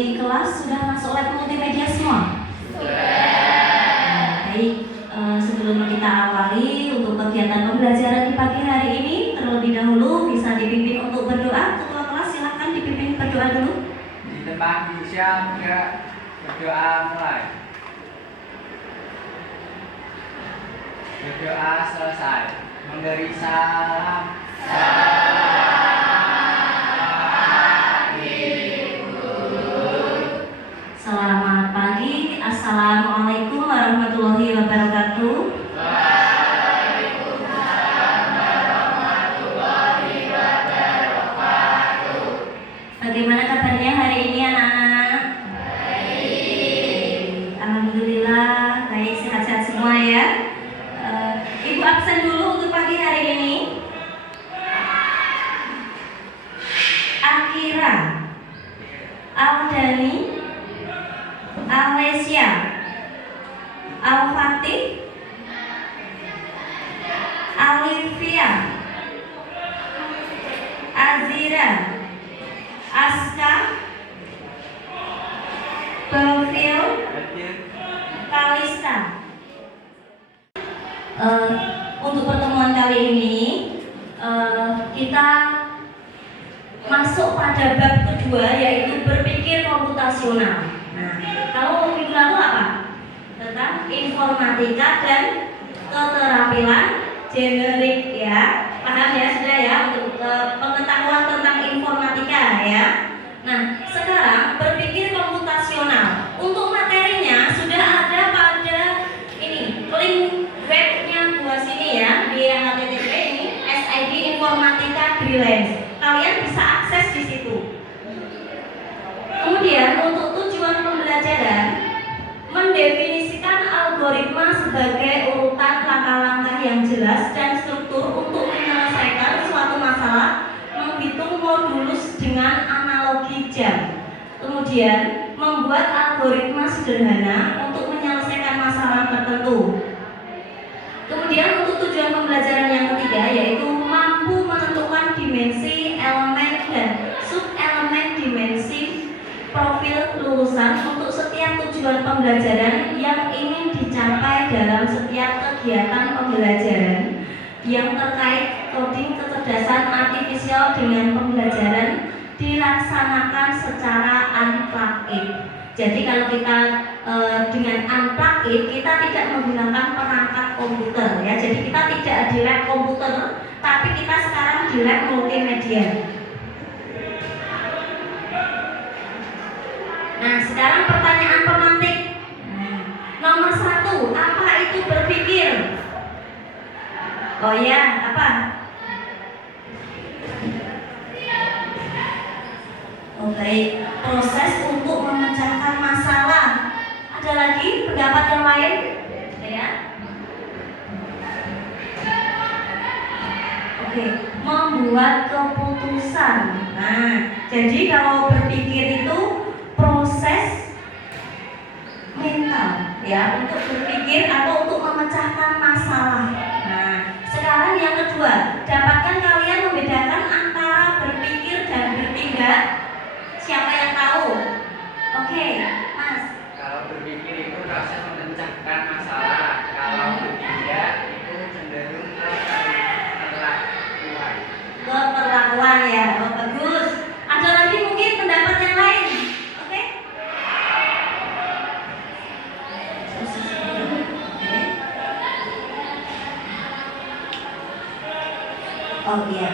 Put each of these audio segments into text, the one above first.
Wali kelas sudah masuk lab multimedia semua? Baik, sebelum kita awali untuk kegiatan pembelajaran di pagi hari ini, terlebih dahulu bisa dipimpin untuk berdoa. Ketua kelas silahkan dipimpin berdoa dulu. Di tempat Indonesia berdoa mulai. Berdoa selesai. Memberi salam. Selamat pagi, Assalamualaikum warahmatullahi wabarakatuh. Waalaikumsalam warahmatullahi wabarakatuh. Bagaimana kabarnya hari ini anak-anak? Baik. Alhamdulillah, baik, sehat-sehat semua ya. Ibu absen dulu untuk pagi hari ini. Akira, Aldani, Alesia, Al-Fatih, Alivia, Azira, Aska, Bavil, Kalista. Untuk pertemuan kali ini kita masuk pada bab kedua, yaitu berpikir komputasional. Nah, kalau minggu lalu apa? Tentang informatika dan keterampilan generik ya. Paham ya sudah ya untuk pengetahuan tentang informatika ya. Nah, sekarang berpikir komputasional. Untuk materinya sudah ada pada ini link webnya buat sini ya, di http ini SID Informatika Freelance. Kalian bisa akses di situ. Kemudian untuk tujuan pembelajaran, mendefinisikan algoritma sebagai urutan langkah-langkah yang jelas dan struktur untuk menyelesaikan suatu masalah, menghitung modulus dengan analogi jam. Kemudian membuat algoritma sederhana untuk menyelesaikan masalah tertentu. Kemudian untuk tujuan pembelajaran yang ketiga, yaitu mampu menentukan dimensi, elemen, dan subelemen dimensi profil lulusan untuk setiap tujuan pembelajaran yang ingin dicapai dalam setiap kegiatan pembelajaran yang terkait coding kecerdasan artifisial dengan pembelajaran dilaksanakan secara unplugged. Jadi kalau kita dengan unplugged, kita tidak menggunakan perangkat komputer ya. Jadi kita tidak di lab komputer, tapi kita sekarang di lab multimedia. Nah, sekarang pertanyaan pemantik. Nomor 1, apa itu berpikir? Oh ya, apa? Oh baik, proses untuk memecahkan masalah. Ada lagi pendapat yang lain? Ya. Oke, membuat keputusan. Nah, jadi kalau berpikir itu proses mental ya, untuk berpikir atau untuk memecahkan masalah. Nah, sekarang yang kedua, dapatkan kalian membedakan antara berpikir dan bertindak. Siapa yang tahu? Oke, Mas. Kalau berpikir itu proses memecahkan masalah. Kalau bertindak itu cenderung ke perlakuan. Keperlakuan ya, oh, bagus. Ada lagi mungkin pendapat yang lain? Oke? Oh iya,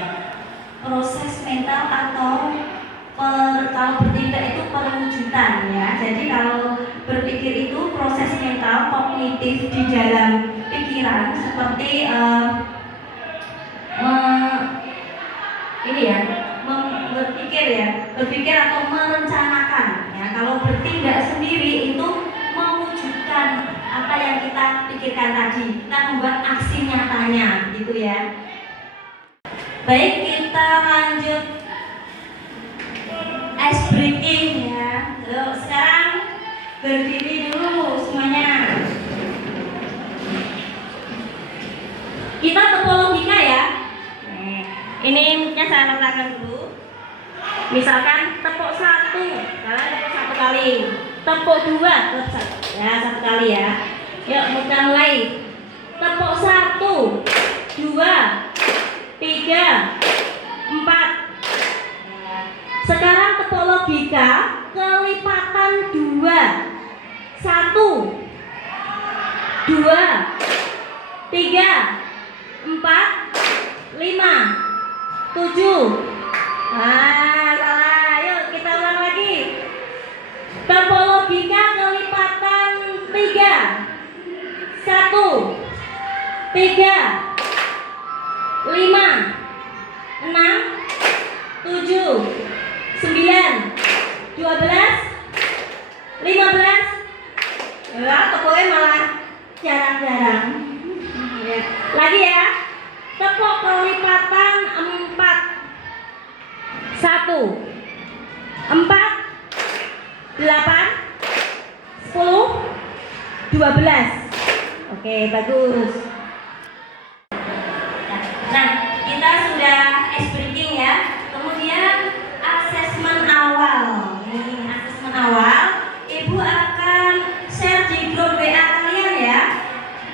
proses mental atau kalau bertindak itu perwujudan ya. Jadi kalau berpikir itu proses mental kognitif di dalam pikiran seperti berpikir atau merencanakan ya. Kalau bertindak sendiri itu mewujudkan apa yang kita pikirkan tadi, kita membuat aksi nyatanya gitu ya. Baik, kita lanjut ice breaking ya. Yuk, sekarang berdiri dulu semuanya. Kita tepuk logika ya. Ini saya letakkan dulu. Misalkan tepuk 1, kalian tepuk 1 kali. Tepuk 2, ya satu kali ya. Yuk kita mulai. Tepuk 1, 2, 3, 4. Sekarang tepuk logika kelipatan 2. 1, 2, 3, 4, 5, 7. Salah. Yuk kita ulang lagi. Tepuk logika kelipatan 3. 1, 3, 5, 6, 7, 9, 12, 15. Ya, tepuknya malah jarang-jarang. Lagi ya. Tepuk kelipatan 4. 1, 4, 8, 10, 12. Oke, bagus. Nah, kita sudah ice breaking ya. Kemudian asesmen awal. Ini asesmen awal. Ibu akan share di grup WA kalian ya.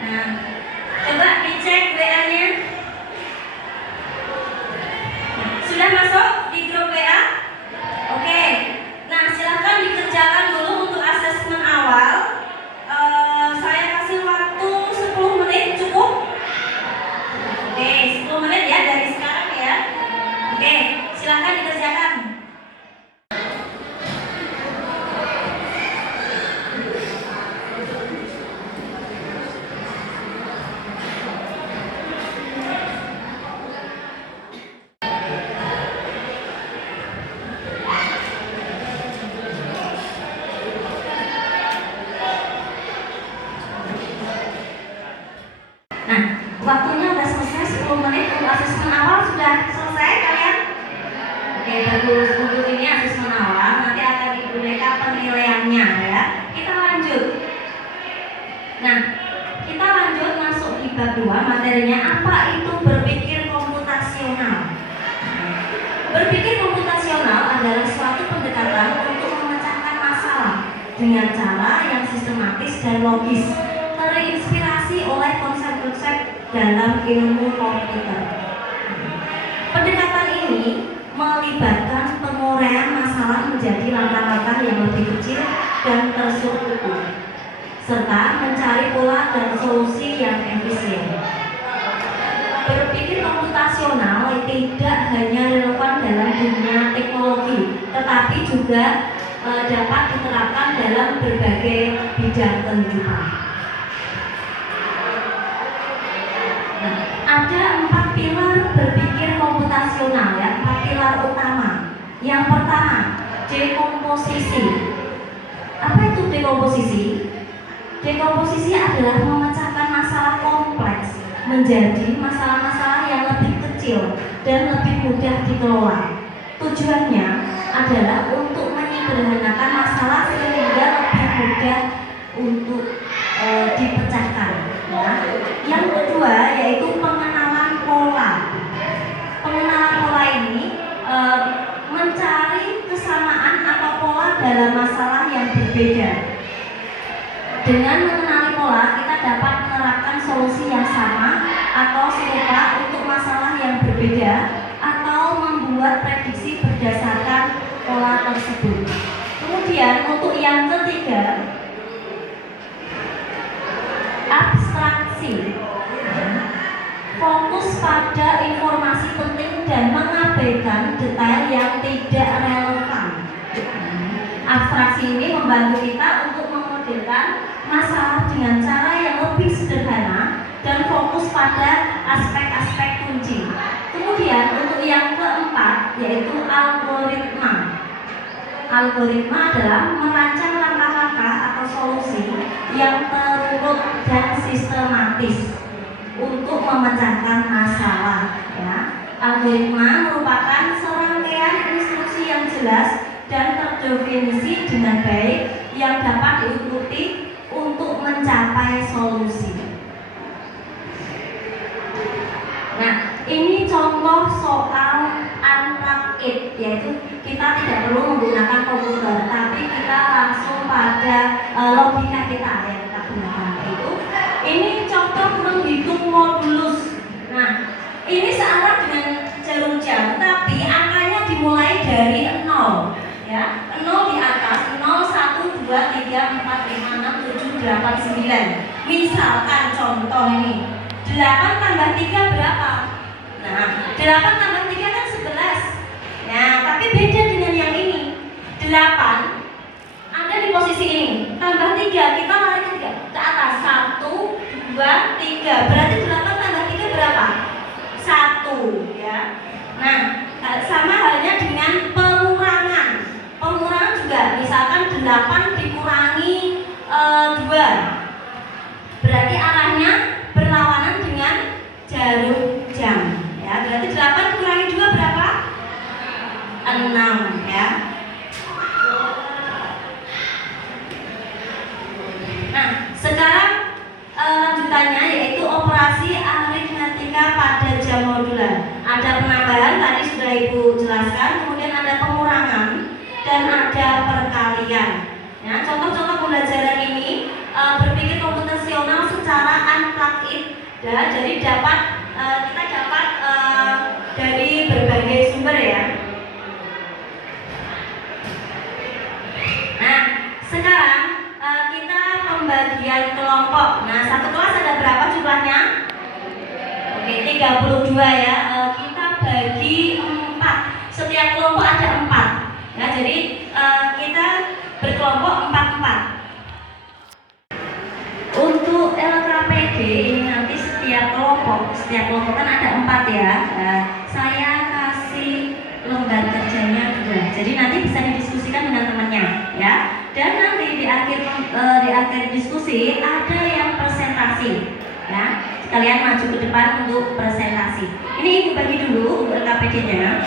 Nah, coba dicek WA-nya. Sudah masuk di grup WA? Oke. Nah, silahkan dikerjakan dulu untuk asesmen awal. Saya kasih waktu 10 menit cukup? Oke, 10 menit ya dari sekarang ya. Oke, silahkan dikerjakan. Nah, waktunya udah selesai 10 menit untuk asesmen awal sudah selesai kalian? Oke, bagus. Untuk ini asesmen awal nanti akan digunakan penilaiannya ya. Kita lanjut. Nah, kita lanjut masuk di bab 2 materinya apa itu berpikir komputasional. Berpikir komputasional adalah suatu pendekatan untuk memecahkan masalah dengan cara yang sistematis dan logis, terinspirasi oleh konsep-konsep dalam ilmu komputer. Pendekatan ini melibatkan penguraian masalah menjadi langkah-langkah yang lebih kecil dan terstruktur, serta mencari pola dan solusi yang efisien. Berpikir komputasional tidak hanya relevan dalam dunia teknologi, tetapi juga dapat diterapkan dalam berbagai bidang kehidupan. Nah, ada 4 pilar berpikir komputasional ya, 4 pilar utama. Yang pertama, dekomposisi. Apa itu dekomposisi? Dekomposisi adalah memecahkan masalah kompleks menjadi masalah-masalah yang lebih kecil dan lebih mudah dikelola. Tujuannya adalah untuk menyederhanakan masalah sehingga lebih mudah untuk dipecahkan. Ya. Yang kedua yaitu pengenalan pola. Pengenalan pola ini mencari kesamaan atau pola dalam masalah yang berbeda. Dengan mengenali pola, kita dapat menerapkan solusi yang sama atau serupa untuk masalah yang berbeda atau membuat prediksi berdasarkan pola tersebut. Kemudian untuk yang ketiga, abstraksi. Fokus pada informasi penting dan mengabaikan detail yang tidak relevan. Abstraksi ini membantu kita untuk memodelkan masalah dengan cara yang lebih sederhana dan fokus pada aspek-aspek kunci. Kemudian untuk yang keempat yaitu algoritma. Algoritma adalah merancang langkah-langkah atau solusi yang terurut dan sistematis untuk memecahkan masalah. Ya. Algoritma merupakan serangkaian instruksi yang jelas dan terdefinisi dengan baik yang dapat diikuti untuk mencapai solusi. Nah, ini contoh soal unplugged, yaitu kita tidak perlu menggunakan komputer, tapi kita ada logika kita yang kita gunakan itu. Ini contoh menghitung modulus. Nah, ini searah dengan jarum jam, tapi angkanya dimulai dari 0, ya. 0 di atas, 0, 1, 2, 3, 4, 5, 6, 7, 8, 9. Misalkan contoh ini 8 tambah 3 berapa? Nah, 8 tambah 3 kan 11. Nah, tapi beda dengan yang ini. 8 ada di posisi ini, tambah 3, kita lari ke 3 ke atas, 1, 2, 3. Berarti 8 tambah 3 berapa? 1, ya. Nah, sama halnya dengan pengurangan. Pengurangan juga, misalkan 8 dikurangi 2. Berarti arahnya berlawanan dengan jarum jam, ya. Berarti 8 kurangi 2 berapa? 6, ya. Nah, sekarang lanjutannya yaitu operasi aritmetika pada jam modular. Ada penambahan, tadi sudah Ibu jelaskan, kemudian ada pengurangan dan ada perkalian. Ya, contoh-contoh pembelajaran ini berpikir komputasional secara unplugged, ya, jadi kita dapat dari berbagai sumber, ya. Nah, sekarang kita pembagian kelompok. Nah, satu kelas ada berapa jumlahnya? Oke, 32, ya. Kita bagi 4. Setiap kelompok ada 4. Ya, jadi kita berkelompok 4-4. Untuk LKPD ini nanti setiap kelompok kan ada 4, ya. Saya kasih lembar kerjanya 2. Jadi nanti bisa didiskusikan dengan temannya, ya. Dan nanti di akhir diskusi ada yang presentasi, ya. Kalian maju ke depan untuk presentasi. Ini Ibu bagi dulu untuk LKPD-nya.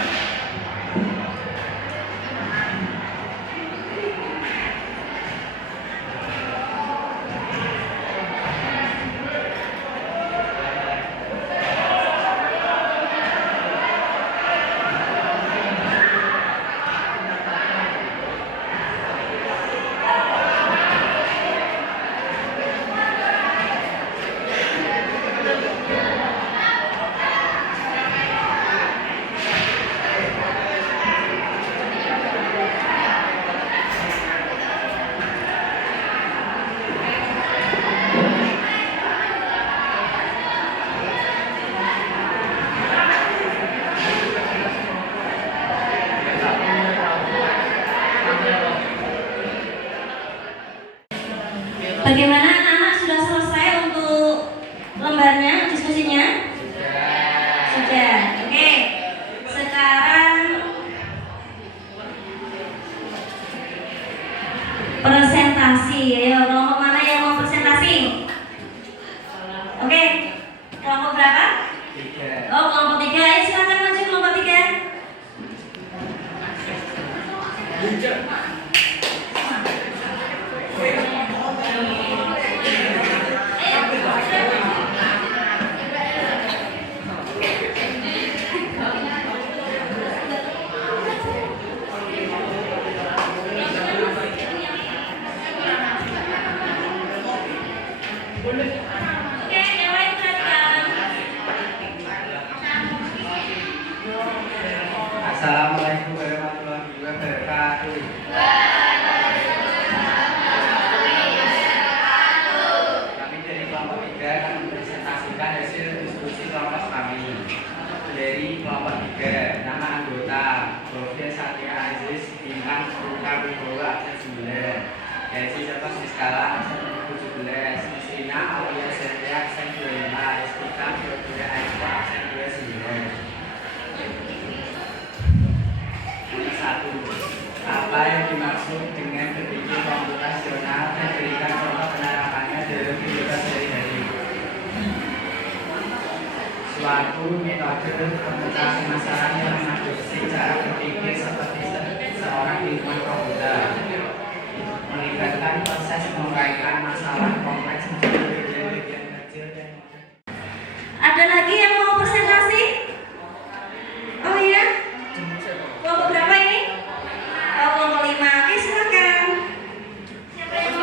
Bagaimana anak-anak, sudah selesai untuk lembarnya, diskusinya? Sudah. Oke. Sekarang presentasi. Ayo, kelompok mana yang mau presentasi? Oke. Kelompok berapa? 3. Oh, kelompok 3. Ayo silakan maju kelompok 3. Oke, yang lain perhatikan. Assalamualaikum warahmatullahi wabarakatuh. Kami dari kelompok 3 akan mempresentasikan hasil diskusi kelompok kami. Dari kelompok 3, nama anggota Bovia Satya Aziz, Bintang Suka Wibowo absen 9, Desi Joko Siskala absen 17, Sina Aulia Setia absen 25, Estika Fiobria Aiko absen 29. Nomor 1. Apa yang dimaksud dengan berpikir komputasional dan berikan contoh penerapannya dalam kehidupan sehari-hari? Suatu metode komputasi masalah yang mengadopsi cara berpikir seperti seorang ilmuwan komputer, melibatkan proses menguraikan masalah kompleks menjadi bagian-bagian kecil dan mudah. Ada lagi yang mau presentasi? Oh iya? Kelompok berapa ini? Oh, kelompok 5. Oke, silakan. Siapa yang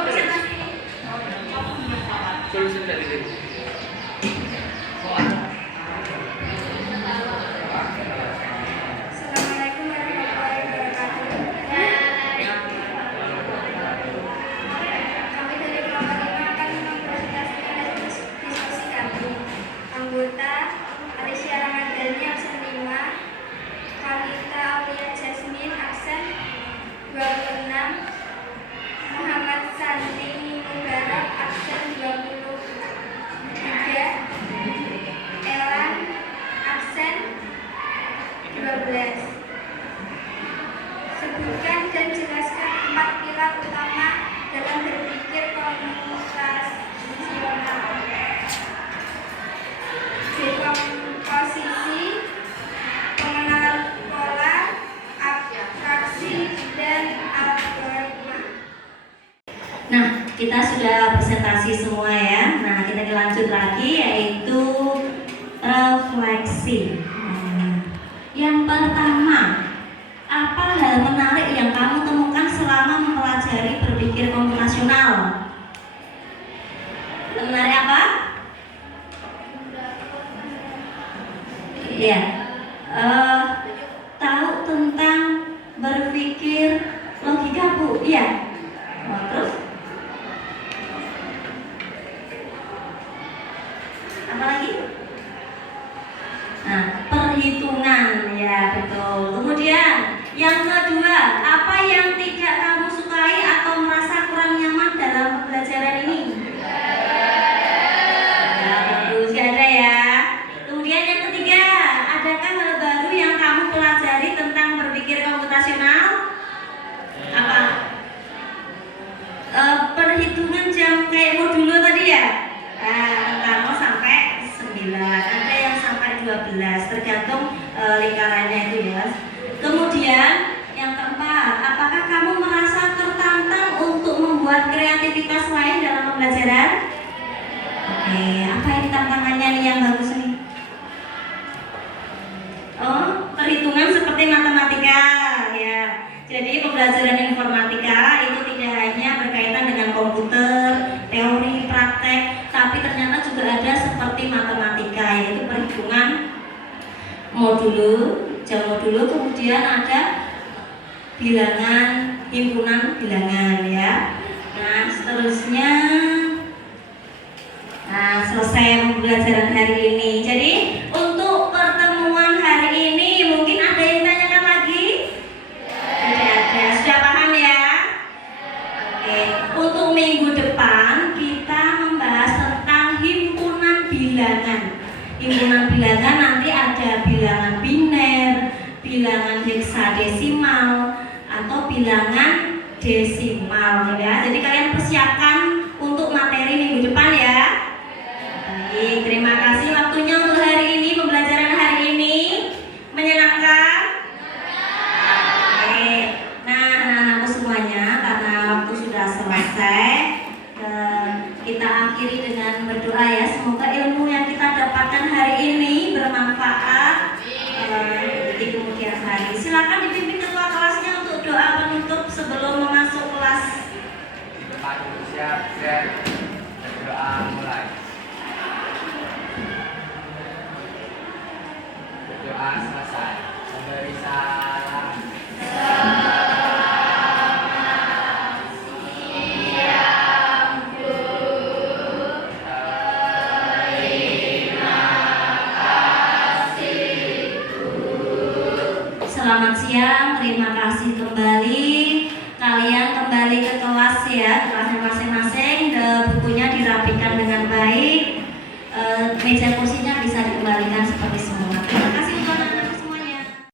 Santi Mubarak absen 23, Elan absen 12. Sebutkan dan jelaskan 4 pilar utama dalam berpikir komunikasional. Dekomposisi, pengenalan pola, abstraksi, dan algoritma. Nah, kita sudah presentasi semua ya. Nah, kita lanjut lagi yaitu refleksi. Yang pertama, apa hal menarik yang kamu temukan selama mempelajari berpikir komputasional? Hal menarik apa? Iya, tahu tentang berpikir logika, Bu? Iya. Terus? Apa lagi? Nah, perhitungan, ya betul. Kemudian yang kedua, apa yang tidak kamu sukai atau merasa kurang nyaman dalam pembelajaran ini? Ya, bagus, ya ada ya. Kemudian yang ketiga, adakah hal baru yang kamu pelajari tentang berpikir komputasional? Apa? Perhitungan jam kayak modulo tadi ya. Pertama sampai 9, ada yang sampai 12, tergantung lingkarannya itu ya. Kemudian yang keempat, apakah kamu merasa tertantang untuk membuat kreativitas lain dalam pembelajaran? Oke, apa ini tantangannya nih yang bagus nih? Oh, perhitungan seperti matematika ya. Jadi pembelajaran informatika itu tidak hanya berkaitan dengan komputer, teori, praktek, tapi ternyata juga ada seperti matematika, yaitu perhitungan modulo, jam modulo, kemudian ada bilangan, himpunan bilangan ya. Nah, seterusnya, nah selesai pembelajaran hari ini. Jadi untuk pertemuan hari ini mungkin ada yang tanyakan lagi? Tidak ada, sudah paham ya? Oke, untuk minggu depan kita membahas tentang himpunan bilangan. Himpunan bilangan nanti ada bilangan biner, bilangan heksadesimal, atau bilangan desimal ya. Jadi kalian persiapkan untuk materi minggu depan ya. Baik, terima kasih waktunya untuk hari ini, pembelajaran hari ini. Menyenangkan? Oke. Nah, anak-anakku semuanya, karena waktu sudah selesai, kita akhiri dengan berdoa ya. Semoga ilmu yang kita dapatkan hari ini bermanfaat di kemudian hari. Silakan dipimpin ketua kelasnya untuk doa penutup sebelum masuk kelas. Siap, berdoa mulai. Doa selesai. Memberi salam. Selamat siang, terima kasih kembali. Kalian kembali ke kelas ya.